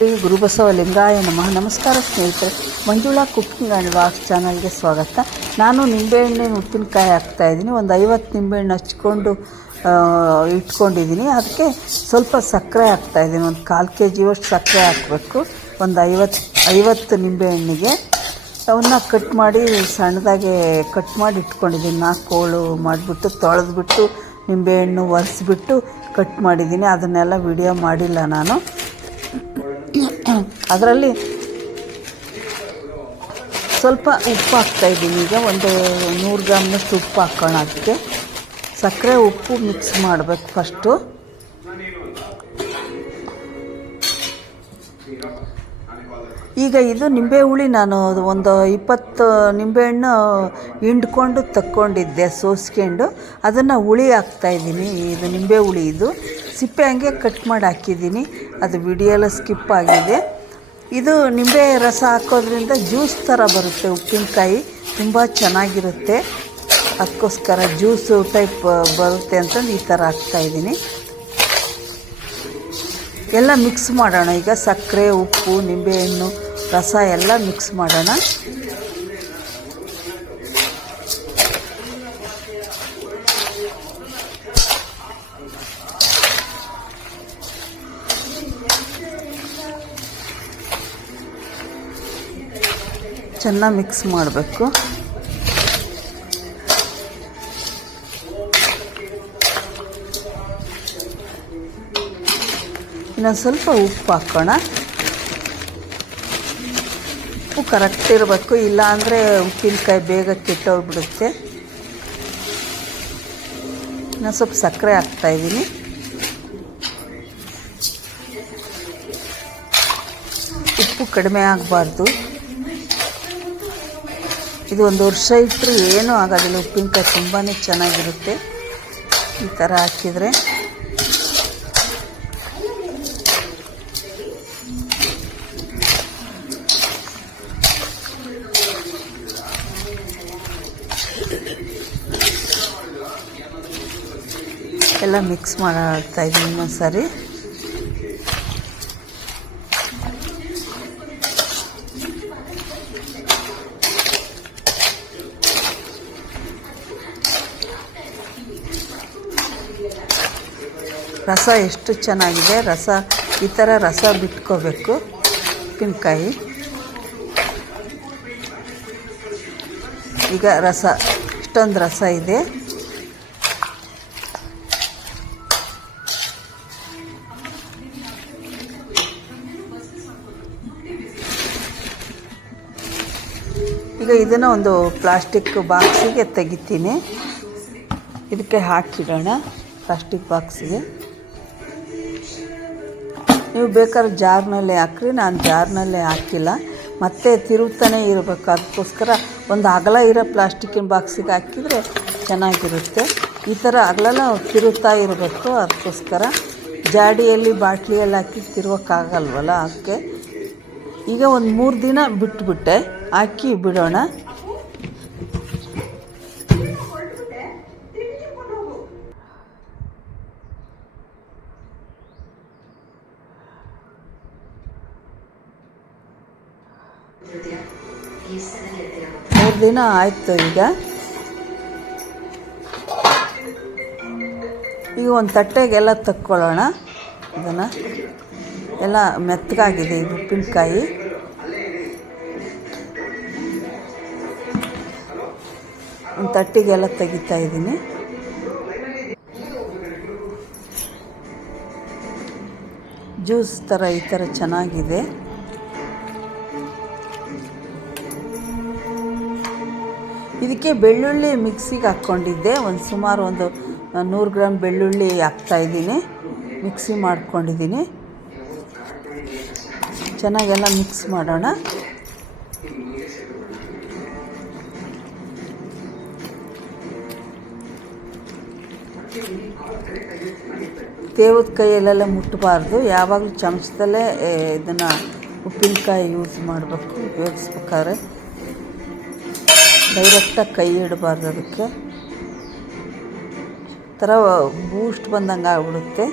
ಶ್ರೀ ಗುರುಬಸವ ಲಿಂಗಾಯ ನಮಃ. ನಮಸ್ಕಾರ ಸ್ನೇಹಿತರೆ, ಮಂಜುಳಾ ಕುಕ್ಕಿಂಗ್ ಆ್ಯಂಡ್ ವಾಕ್ಸ್ ಚಾನಲ್ಗೆ ಸ್ವಾಗತ. ನಾನು ನಿಂಬೆಹಣ್ಣಿನ ಉಪ್ಪಿನಕಾಯಿ ಹಾಕ್ತಾಯಿದ್ದೀನಿ ಒಂದು ಐವತ್ತು ನಿಂಬೆಹಣ್ಣು ಹಚ್ಕೊಂಡು ಇಟ್ಕೊಂಡಿದ್ದೀನಿ. ಅದಕ್ಕೆ ಸ್ವಲ್ಪ ಸಕ್ಕರೆ ಹಾಕ್ತಾಯಿದ್ದೀನಿ ಒಂದು ಕಾಲು ಕೆ ಜಿಯಷ್ಟು ಸಕ್ಕರೆ ಹಾಕಬೇಕು. ಒಂದು ಐವತ್ತು ಐವತ್ತು ನಿಂಬೆಹಣ್ಣಿಗೆ. ಅವನ್ನ ಕಟ್ ಮಾಡಿ, ಸಣ್ಣದಾಗೆ ಕಟ್ ಮಾಡಿ ಇಟ್ಕೊಂಡಿದ್ದೀನಿ. ನಾಲ್ಕು ಕೋಳು ಮಾಡಿಬಿಟ್ಟು, ತೊಳೆದ್ಬಿಟ್ಟು, ನಿಂಬೆಹಣ್ಣು ಒರೆಸ್ಬಿಟ್ಟು ಕಟ್ ಮಾಡಿದ್ದೀನಿ. ಅದನ್ನೆಲ್ಲ ವಿಡಿಯೋ ಮಾಡಿಲ್ಲ ನಾನು. ಅದರಲ್ಲಿ ಸ್ವಲ್ಪ ಉಪ್ಪು ಹಾಕ್ತಾಯಿದ್ದೀನಿ ಈಗ ಒಂದು ನೂರು ಗ್ರಾಮ್ನಷ್ಟು ಉಪ್ಪು ಹಾಕೋಣ ಅದಕ್ಕೆ. ಸಕ್ಕರೆ ಉಪ್ಪು ಮಿಕ್ಸ್ ಮಾಡಬೇಕು ಫಸ್ಟು ಈಗ ಇದು ನಿಂಬೆ ಹುಳಿ ನಾನು ಒಂದು ಇಪ್ಪತ್ತು ನಿಂಬೆಹಣ್ಣು ಹಿಂಡ್ಕೊಂಡು ತಕ್ಕೊಂಡಿದ್ದೆ ಸೋಸ್ಕೊಂಡು. ಅದನ್ನು ಹುಳಿ ಹಾಕ್ತಾಯಿದ್ದೀನಿ ಇದು ನಿಂಬೆ ಹುಳಿ ಇದು. ಸಿಪ್ಪೆ ಹಂಗೆ ಕಟ್ ಮಾಡಿ ಹಾಕಿದ್ದೀನಿ. ಅದು ವಿಡಿಯೋ ಎಲ್ಲ ಸ್ಕಿಪ್ ಆಗಿದೆ. ಇದು ನಿಂಬೆ ರಸ ಹಾಕೋದ್ರಿಂದ ಜ್ಯೂಸ್ ಥರ ಬರುತ್ತೆ ಉಪ್ಪಿನಕಾಯಿ, ತುಂಬ ಚೆನ್ನಾಗಿರುತ್ತೆ. ಅದಕ್ಕೋಸ್ಕರ ಜ್ಯೂಸು ಟೈಪ್ ಬರುತ್ತೆ ಅಂತಂದು ಈ ಥರ ಹಾಕ್ತಾಯಿದ್ದೀನಿ ಎಲ್ಲ ಮಿಕ್ಸ್ ಮಾಡೋಣ. ಈಗ ಸಕ್ಕರೆ, ಉಪ್ಪು, ನಿಂಬೆಹಣ್ಣು, ರಸ ಎಲ್ಲ ಮಿಕ್ಸ್ ಮಾಡೋಣ. ಚೆನ್ನಾಗಿ ಮಿಕ್ಸ್ ಮಾಡಬೇಕು. ಇನ್ನೊಂದು ಸ್ವಲ್ಪ ಉಪ್ಪು ಹಾಕೋಣ. ಉಪ್ಪು ಕರೆಕ್ಟ್ ಇರಬೇಕು, ಇಲ್ಲಾಂದರೆ ಉಪ್ಪಿನಕಾಯಿ ಬೇಗ ಕೆಟ್ಟೋಗ್ಬಿಡುತ್ತೆ. ಇನ್ನೊಂದು ಸ್ವಲ್ಪ ಸಕ್ಕರೆ ಹಾಕ್ತಾಯಿದ್ದೀನಿ ಉಪ್ಪು ಕಡಿಮೆ ಆಗಬಾರ್ದು. ಇದು ಒಂದು ವರ್ಷ ಇಟ್ಟರೆ ಏನೂ ಆಗೋದಿಲ್ಲ. ಉಪ್ಪಿನಕಾಯಿ ತುಂಬಾ ಚೆನ್ನಾಗಿರುತ್ತೆ. ಈ ಥರ ಹಾಕಿದರೆ. ಎಲ್ಲ ಮಿಕ್ಸ್ ಮಾಡ್ತಾಯಿದ್ದೀನಿ ಇನ್ನೊಂದು ಸಾರಿ ರಸ ಎಷ್ಟು ಚೆನ್ನಾಗಿದೆ, ರಸ, ಈ ಥರ ರಸ ಬಿಟ್ಕೋಬೇಕು, ಉಪ್ಪಿನಕಾಯಿ. ಈಗ ರಸ, ಇಷ್ಟೊಂದು ರಸ ಇದೆ. ಈಗ ಇದನ್ನು ಒಂದು ಪ್ಲಾಸ್ಟಿಕ್ ಬಾಕ್ಸಿಗೆ ತೆಗಿತೀನಿ. ಇದಕ್ಕೆ ಹಾಕಿಡೋಣ, ಪ್ಲಾಸ್ಟಿಕ್ ಬಾಕ್ಸಿಗೆ. ನೀವು ಬೇಕಾದ್ರೆ ಜಾರ್ನಲ್ಲೇ ಹಾಕ್ರಿ, ನಾನು ಜಾರ್ನಲ್ಲೇ ಹಾಕಿಲ್ಲ. ಮತ್ತೆ ತಿರುಗ್ತಾನೆ ಇರಬೇಕು. ಅದಕ್ಕೋಸ್ಕರ ಒಂದು ಅಗಲ ಇರೋ ಪ್ಲಾಸ್ಟಿಕ್ಕಿನ ಬಾಕ್ಸಿಗೆ ಹಾಕಿದರೆ ಚೆನ್ನಾಗಿರುತ್ತೆ. ಈ ಥರ ಅಗಲೆಲ್ಲ ತಿರುಗ್ತಾ ಇರಬೇಕು. ಅದಕ್ಕೋಸ್ಕರ ಜಾಡಿಯಲ್ಲಿ, ಬಾಟ್ಲಿಯಲ್ಲಿ ಹಾಕಿ ತಿರುವಕ್ಕಾಗಲ್ವಲ್ಲ ಅದಕ್ಕೆ? ಈಗ ಒಂದು ಮೂರು ದಿನ ಬಿಟ್ಬಿಟ್ಟೆ. ಹಾಕಿ ಬಿಡೋಣ. ಮೂರು ದಿನ ಆಯಿತು ಈಗ. ಈಗ ಒಂದು ತಟ್ಟೆಗೆಲ್ಲ ತಕ್ಕೊಳ್ಳೋಣ. ಅದನ್ನು ಎಲ್ಲ ಮೆತ್ತಗಾಗಿದೆ ಈ ಉಪ್ಪಿನಕಾಯಿ. ಒಂದು ತಟ್ಟಿಗೆಲ್ಲ ತೆಗಿತಾ ಇದ್ದೀನಿ. ಜ್ಯೂಸ್ ಥರ ಈ ಥರ ಚೆನ್ನಾಗಿದೆ. ಇದಕ್ಕೆ ಬೆಳ್ಳುಳ್ಳಿ ಮಿಕ್ಸಿಗೆ ಹಾಕ್ಕೊಂಡಿದ್ದೆ. ಒಂದು ಸುಮಾರು ಒಂದು ನೂರು ಗ್ರಾಮ್ ಬೆಳ್ಳುಳ್ಳಿ ಹಾಕ್ತಾಯಿದ್ದೀನಿ ಮಿಕ್ಸಿ ಮಾಡ್ಕೊಂಡಿದ್ದೀನಿ. ಚೆನ್ನಾಗೆಲ್ಲ ಮಿಕ್ಸ್ ಮಾಡೋಣ. ತೇವದ ಕೈಯಲ್ಲೆಲ್ಲ ಮುಟ್ಟಬಾರ್ದು ಯಾವಾಗಲೂ ಚಮಚದಲ್ಲೇ ಇದನ್ನು ಉಪ್ಪಿನಕಾಯಿ ಯೂಸ್ ಮಾಡಬೇಕು, ಉಪಯೋಗಿಸ್ಬೇಕಾದ್ರೆ. ಡೈರೆಕ್ಟಾಗಿ ಕೈ ಇಡಬಾರ್ದು ಅದಕ್ಕೆ. ಥರ ಬೂಸ್ಟ್ ಬಂದಂಗೆ ಆಗ್ಬಿಡುತ್ತೆ.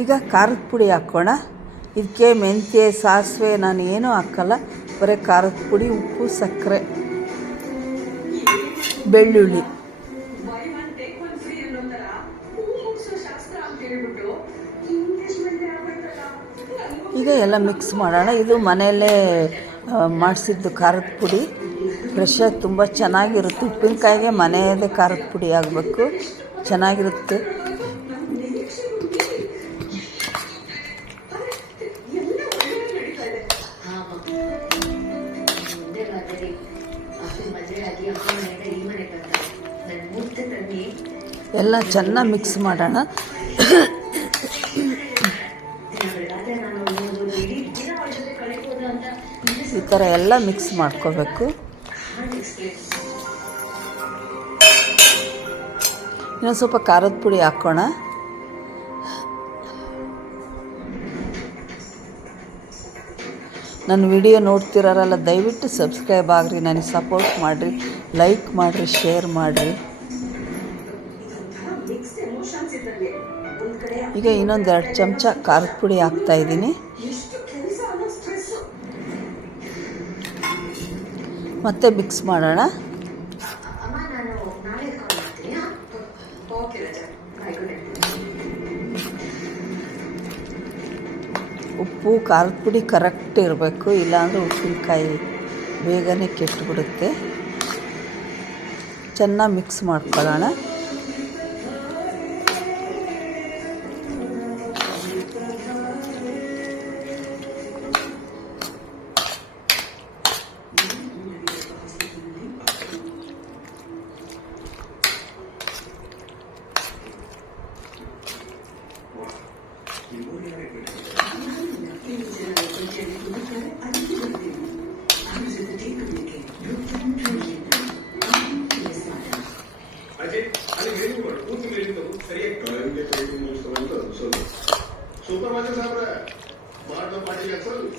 ಈಗ ಖಾರದ ಪುಡಿ ಹಾಕ್ಕೋಣ ಇದಕ್ಕೆ ಮೆಂತ್ಯೆ, ಸಾಸಿವೆ ನಾನು ಏನೂ ಹಾಕಲ್ಲ. ಬರೀ ಖಾರದ ಪುಡಿ, ಉಪ್ಪು, ಸಕ್ಕರೆ, ಬೆಳ್ಳುಳ್ಳಿ. ಈಗ ಎಲ್ಲ ಮಿಕ್ಸ್ ಮಾಡೋಣ. ಇದು ಮನೆಯಲ್ಲೇ ಮಾಡಿಸಿದ್ದು ಖಾರದ ಪುಡಿ. ಫ್ರೆಶಾಗಿ ತುಂಬ ಚೆನ್ನಾಗಿರುತ್ತೆ. ಉಪ್ಪಿನಕಾಯಿಗೆ ಮನೆಯದೇ ಖಾರದ ಪುಡಿ ಆಗಬೇಕು. ಚೆನ್ನಾಗಿರುತ್ತೆ. ಎಲ್ಲ ಚೆನ್ನಾಗಿ ಮಿಕ್ಸ್ ಮಾಡೋಣ. ಥರ ಎಲ್ಲ ಮಿಕ್ಸ್ ಮಾಡ್ಕೋಬೇಕು. ಇನ್ನೊಂದು ಸ್ವಲ್ಪ ಖಾರದ ಪುಡಿ ಹಾಕೋಣ. ನನ್ನ ವಿಡಿಯೋ ನೋಡ್ತಿರಾರಲ್ಲ ದಯವಿಟ್ಟು ಸಬ್ಸ್ಕ್ರೈಬ್ ಆಗ್ರಿ, ನನಗೆ ಸಪೋರ್ಟ್ ಮಾಡಿರಿ ಲೈಕ್ ಮಾಡಿರಿ ಶೇರ್ ಮಾಡಿರಿ. ಈಗ ಇನ್ನೊಂದು ಎರಡು ಚಮಚ ಖಾರದ ಪುಡಿ ಹಾಕ್ತಾಯಿದ್ದೀನಿ ಮತ್ತೆ ಮಿಕ್ಸ್ ಮಾಡೋಣ. ಉಪ್ಪು, ಖಾರದ ಪುಡಿ ಕರೆಕ್ಟ್ ಇರಬೇಕು. ಇಲ್ಲಾಂದರೆ ಉಪ್ಪಿನಕಾಯಿ ಬೇಗನೆ ಕೆಟ್ಟುಬಿಡುತ್ತೆ ಚೆನ್ನಾಗಿ ಮಿಕ್ಸ್ ಮಾಡ್ಕೊಳ್ಳೋಣ.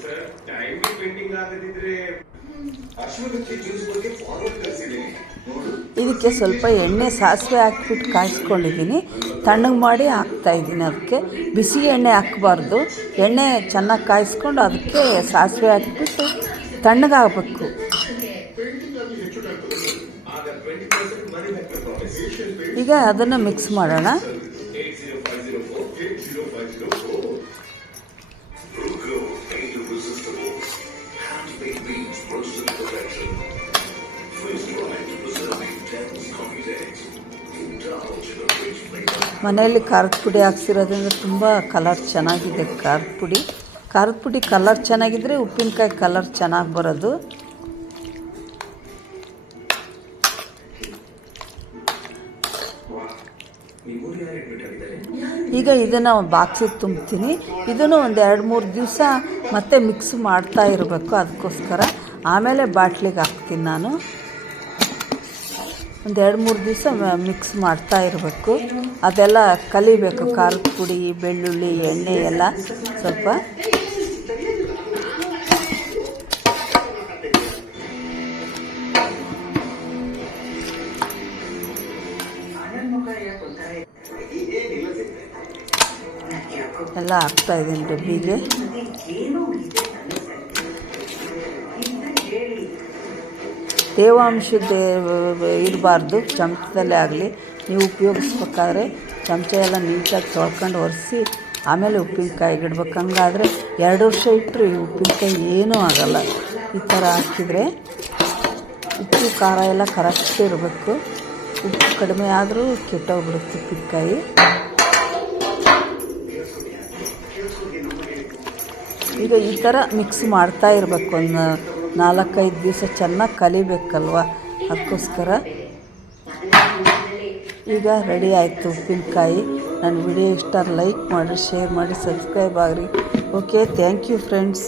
ಸರ್ ಟೈಮ್ಗೆ ಆಗದಿದ್ರೆ ಅಶ್ವಗಂಧಿ ಜ್ಯೂಸ್ ಬಗ್ಗೆ ಫಾರ್ವರ್ಡ್ ಕಳಿಸಿದ್ದೀನಿ ಇದಕ್ಕೆ ಸ್ವಲ್ಪ ಎಣ್ಣೆ ಸಾಸಿವೆ ಹಾಕ್ಬಿಟ್ಟು ಕಾಯಿಸ್ಕೊಂಡಿದ್ದೀನಿ. ತಣ್ಣಗೆ ಮಾಡಿ ಹಾಕ್ತಾ ಇದ್ದೀನಿ ಅದಕ್ಕೆ. ಬಿಸಿ ಎಣ್ಣೆ ಹಾಕಬಾರ್ದು. ಎಣ್ಣೆ ಚೆನ್ನಾಗಿ ಕಾಯಿಸ್ಕೊಂಡು ಅದಕ್ಕೆ ಸಾಸಿವೆ ಹಾಕ್ಬಿಟ್ಟು ತಣ್ಣಗಾಗಬೇಕು. In ಅದನ್ನು ಮಿಕ್ಸ್ ಮಾಡೋಣ. ಮನೆಯಲ್ಲಿ ಖಾರದ ಪುಡಿ ಹಾಕ್ಸಿರೋದ್ರಿಂದ ತುಂಬ ಕಲರ್ ಚೆನ್ನಾಗಿದೆ ಖಾರದ ಪುಡಿ. ಖಾರದ ಪುಡಿ ಕಲರ್ ಚೆನ್ನಾಗಿದ್ದರೆ ಉಪ್ಪಿನಕಾಯಿ ಕಲರ್ ಚೆನ್ನಾಗಿ ಬರೋದು. ಈಗ ಇದನ್ನು ಬಾಕ್ಸಿಗೆ ತುಂಬ್ತೀನಿ. ಇದನ್ನು ಒಂದು ಎರಡು ಮೂರು ದಿವಸ ಮತ್ತೆ ಮಿಕ್ಸ್ ಮಾಡ್ತಾ ಇರಬೇಕು ಅದಕ್ಕೋಸ್ಕರ ಆಮೇಲೆ ಬಾಟ್ಲಿಗೆ ಹಾಕ್ತೀನಿ ನಾನು. ಒಂದು ಎರಡು ಮೂರು ದಿವಸ ಮಿಕ್ಸ್ ಮಾಡ್ತಾ ಇರಬೇಕು. ಅದೆಲ್ಲ ಕಲಿಬೇಕು. ಖಾರದ ಪುಡಿ, ಬೆಳ್ಳುಳ್ಳಿ, ಎಣ್ಣೆ ಎಲ್ಲ ಸ್ವಲ್ಪ. ಎಲ್ಲ ಹಾಕ್ತಾ ಇದ್ದೀನಿ ಡಬ್ಬಿಗೆ. ತೇವಾಂಶದ ಇರಬಾರ್ದು, ಚಮಚದಲ್ಲೇ ಆಗಲಿ. ನೀವು ಉಪಯೋಗಿಸ್ಬೇಕಾದ್ರೆ ಚಮಚ ಎಲ್ಲ ನೀಟಾಗಿ ತೊಳ್ಕೊಂಡು ಒರೆಸಿ, ಆಮೇಲೆ ಉಪ್ಪಿನಕಾಯಿ ಇಡ್ಬೇಕು. ಹಂಗಾದರೆ ಎರಡು ವರ್ಷ ಇಟ್ಟರು ಈ ಉಪ್ಪಿನಕಾಯಿ ಏನೂ ಆಗಲ್ಲ. ಈ ಥರ ಹಾಕಿದರೆ ಉಪ್ಪು, ಖಾರ ಎಲ್ಲ ಕರೆಕ್ಟ್ ಇರಬೇಕು. ಉಪ್ಪು ಕಡಿಮೆ ಆದರೂ ಕೆಟ್ಟೋಗ್ಬಿಡುತ್ತೆ ಉಪ್ಪಿನಕಾಯಿ. ಈಗ ಈ ಥರ ಮಿಕ್ಸ್ ಮಾಡ್ತಾ ಇರಬೇಕು. ಒಂದು ನಾಲ್ಕೈದು ದಿವಸ ಚೆನ್ನಾಗಿ ಕಲಿಬೇಕಲ್ವ? ಅದಕ್ಕೋಸ್ಕರ ಈಗ ರೆಡಿ ಆಯಿತು ಉಪ್ಪಿನಕಾಯಿ. ನನ್ನ ವಿಡಿಯೋ ಇಷ್ಟ ಲೈಕ್ ಮಾಡಿ, ಶೇರ್ ಮಾಡಿ, ಸಬ್ಸ್ಕ್ರೈಬ್ ಆಗಿರಿ. Okay thank you friends